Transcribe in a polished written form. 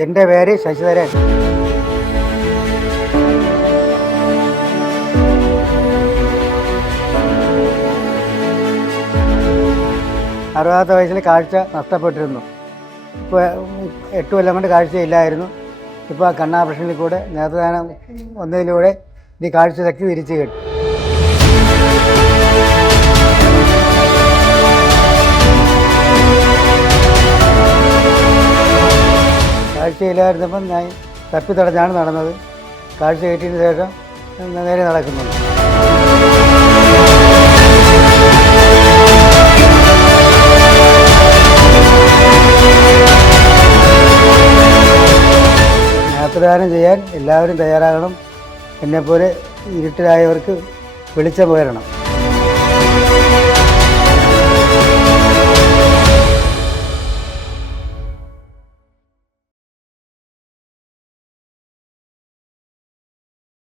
എൻ്റെ പേര് ശശിധരൻ. അറുപതാമത്തെ വയസ്സിൽ കാഴ്ച നഷ്ടപ്പെട്ടിരുന്നു. ഇപ്പോൾ 8 കൊല്ലം കൊണ്ട് കാഴ്ചയില്ലായിരുന്നു. ഇപ്പോൾ ആ കണ്ണാപറേഷനിൽ കൂടെ നേത്രദാനം ഒന്നതിലൂടെ ഈ കാഴ്ച ശക്തി തിരിച്ചു കിട്ടും. കാഴ്ചയില്ലായിരുന്നപ്പം ഞാൻ തപ്പിത്തടഞ്ഞാണ് നടന്നത്. കാഴ്ച കിട്ടിയതിന് ശേഷം നേരെ നടക്കുന്നുണ്ട്. നേത്രദാനം ചെയ്യാൻ എല്ലാവരും തയ്യാറാകണം. എന്നെപ്പോലെ ഇരുട്ടിലായവർക്ക് വെളിച്ചം പകരണം.